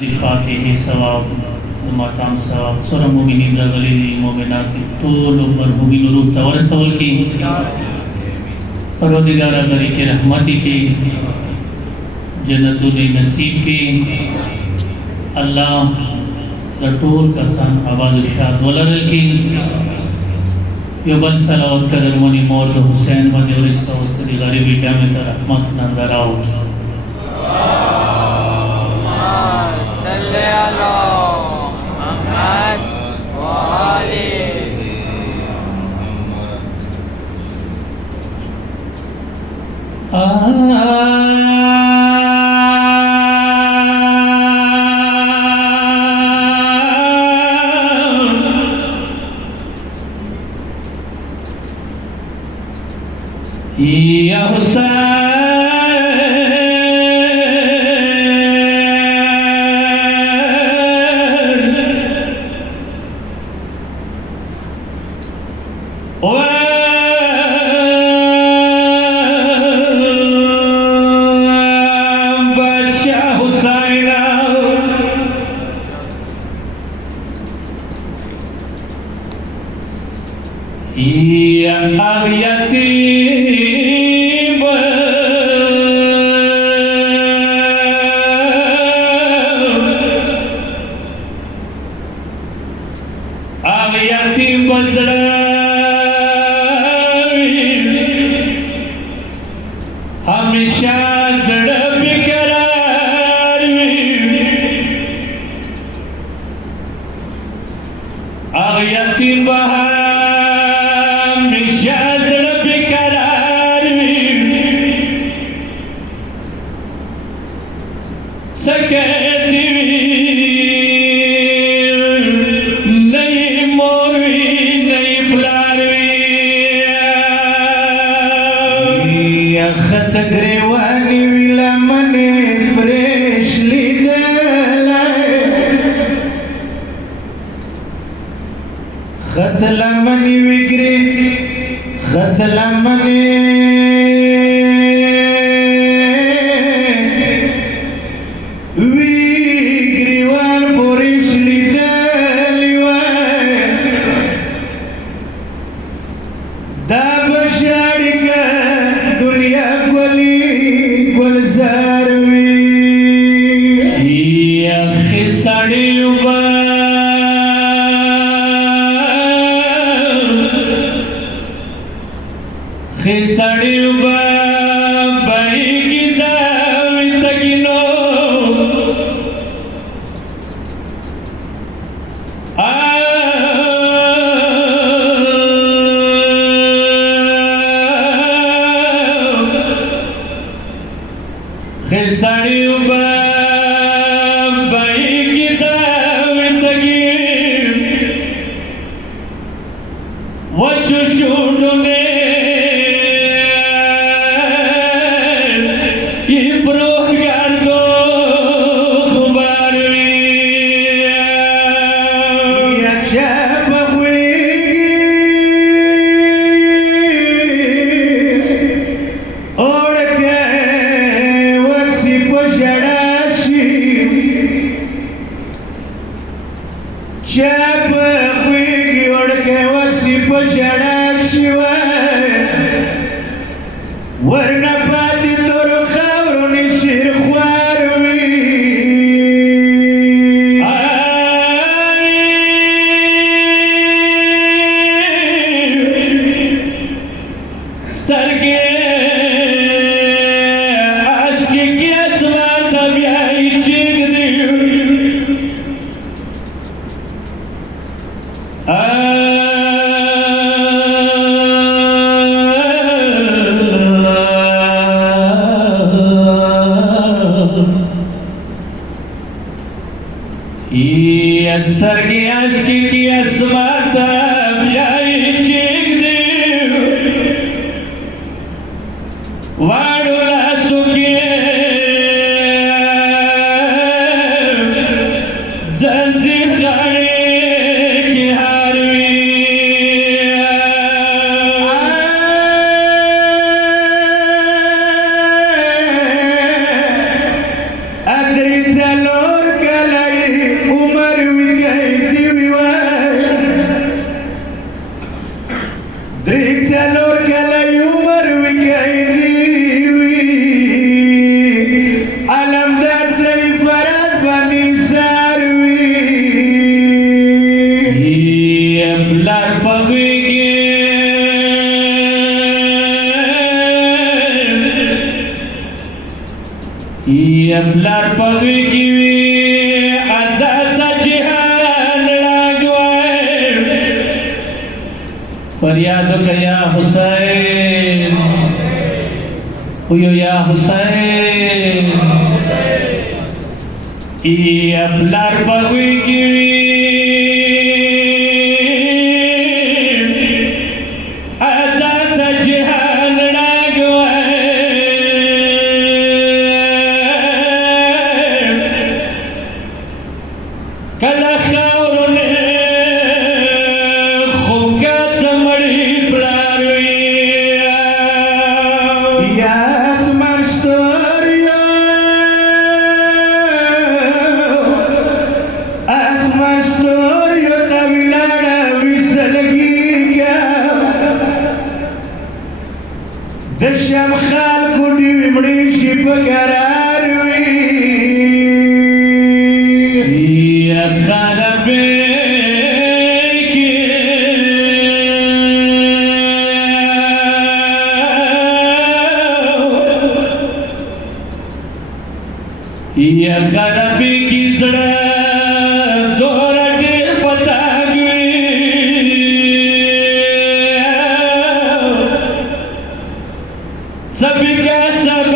Fatih सवाब माताम सवाब सुर मोमिनीन रगली मोमिनात तोल मरहुमीन रूह तवरसल की परवरदिगार गरी के रहमती की जन्नतुल नसीब की अल्लाह रटोल कसान आबाद शाद वलरल की योबन सलावत कदर मनी मौल हुसैन व देवरिस्ता सदी गरीबी जामे तर रहमत नंदराओ की या हुसैन हमेशा जड़ बेकरार अब यतीम हमेशा जड़ बेकरार सके खत ग्रेवानी विला मने प्रेश लीधेला खत लमनी विग्रे खत लमनी विग्रीवान पोरेश लीधेलिवा दा बशाड़ी का दुनिया गोली गुलजारवी या खिसाड़ी उबा खिसाड़ी उबा बाई की दावी तकिनो खिसाड़ी उबा बाई की दावी तकी वचु शूडने इब्रोहगार दो खुबारवी अच्छा जब खुगी उड़ के वसी पजड़ा शिवा वरना पाती तोर खबरों ने सिर ख्वारवी सरगे आज की क्या सवाल था ब्याही चीख दी अस्तर की अस्की की अस्माता ब्याही चीख दी वाडोला सुखी जंजीर गाड़ी की हारवी अदरी चलोर कला ويو يا حسين يا بلار بغويگي دشم خالقو دیوی مریشی بقرار وی يا خرابيك يا خرابيك زړه دور ډېر پتاګوي سبھی کا سبب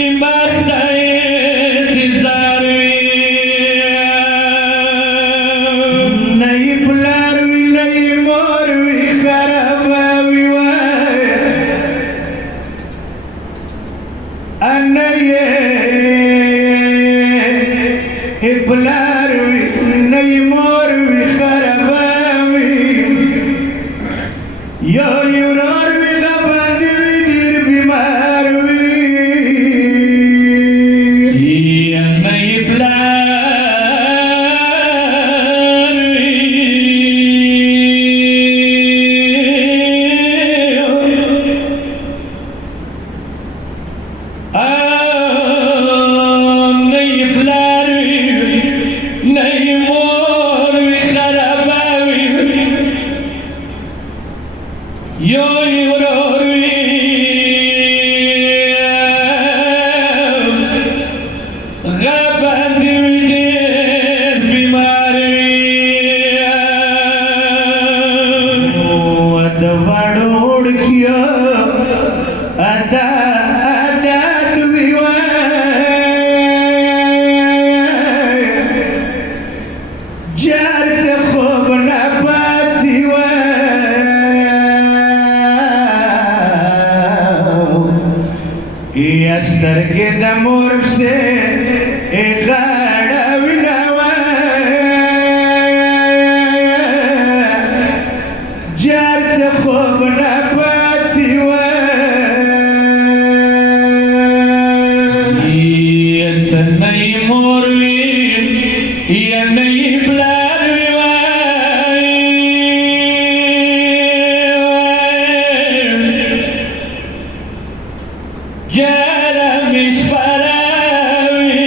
ایمت انتظار نئی پلار وی نئی مور وی خراب وی نئی پلار وی نئی مور وی خراب Yo ورور وی غبند وی ډیر بیمار وی يا نئی پلار وی نئی پلار وی نئی مور وی خراب وی Yo ورور وی غبند وی ډېر بیمار وی د وړو وړکیو عادت وی جار ته خوب نه پاتې یا سترګې د مور پسې غاړه وینوه جار ته خوب نه پاتې وه یا څه نئی مور وی یا نئی پلار وی جرم شپراوی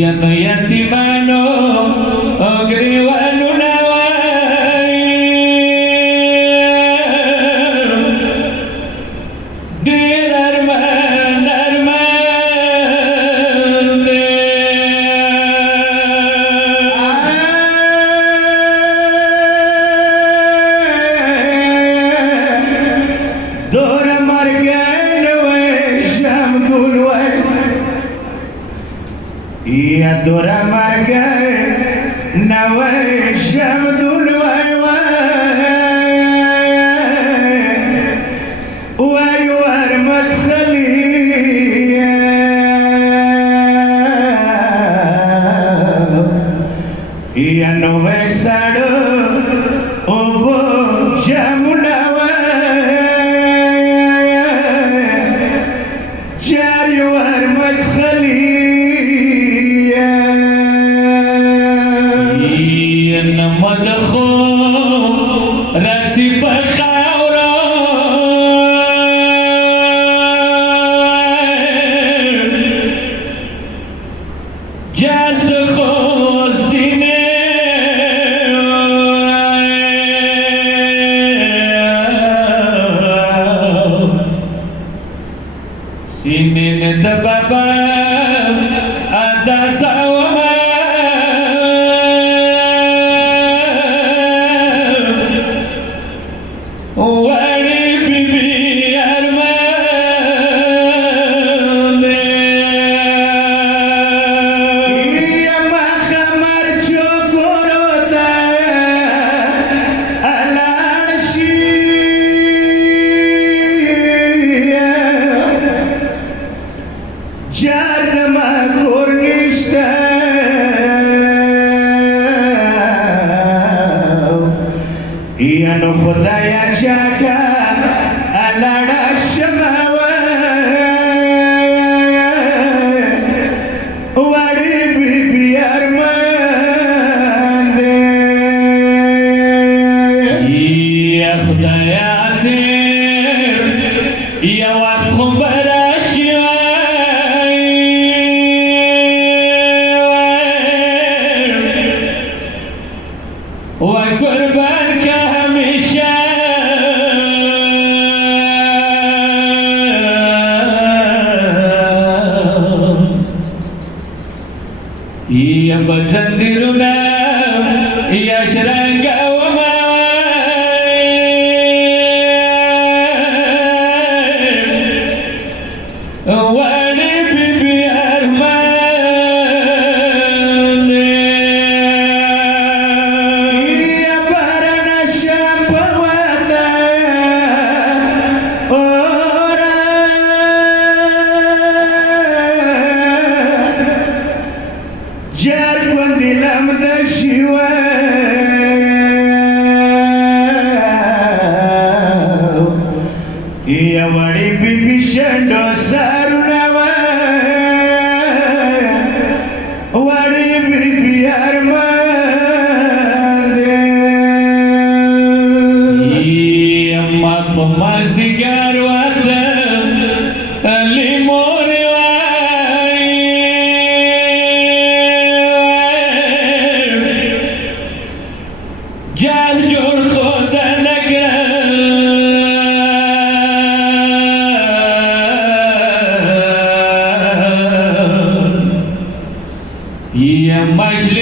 یا نو یتیمانو اگریوانو نوائی دیر ارمان دے دور مرگین وی شمدون وی یا دور مرگین وی شمدون وی ورمت خلی یا نوی ساڑو اوبو جمونا جاری ورمت خلی نمد خو رسی پخاورا جاز خو سینے سینے د بابا यानो खुदायाच्या का आलाडा शमावा वाडी बीबी अरमांदे या खुदाया तेर या वक्त खबराशिया وقربان كهمشا يا بتنزلنا يا شرنقة وما واني بيبي أرمان يا برنا شابواتا أورا جار بندي لمد الشوا يا وړي بيبي شندو سارونوا وړي بيبي ارمان يا ما بمزدگار وطن لمور جار جور خدا نگران يا مجلس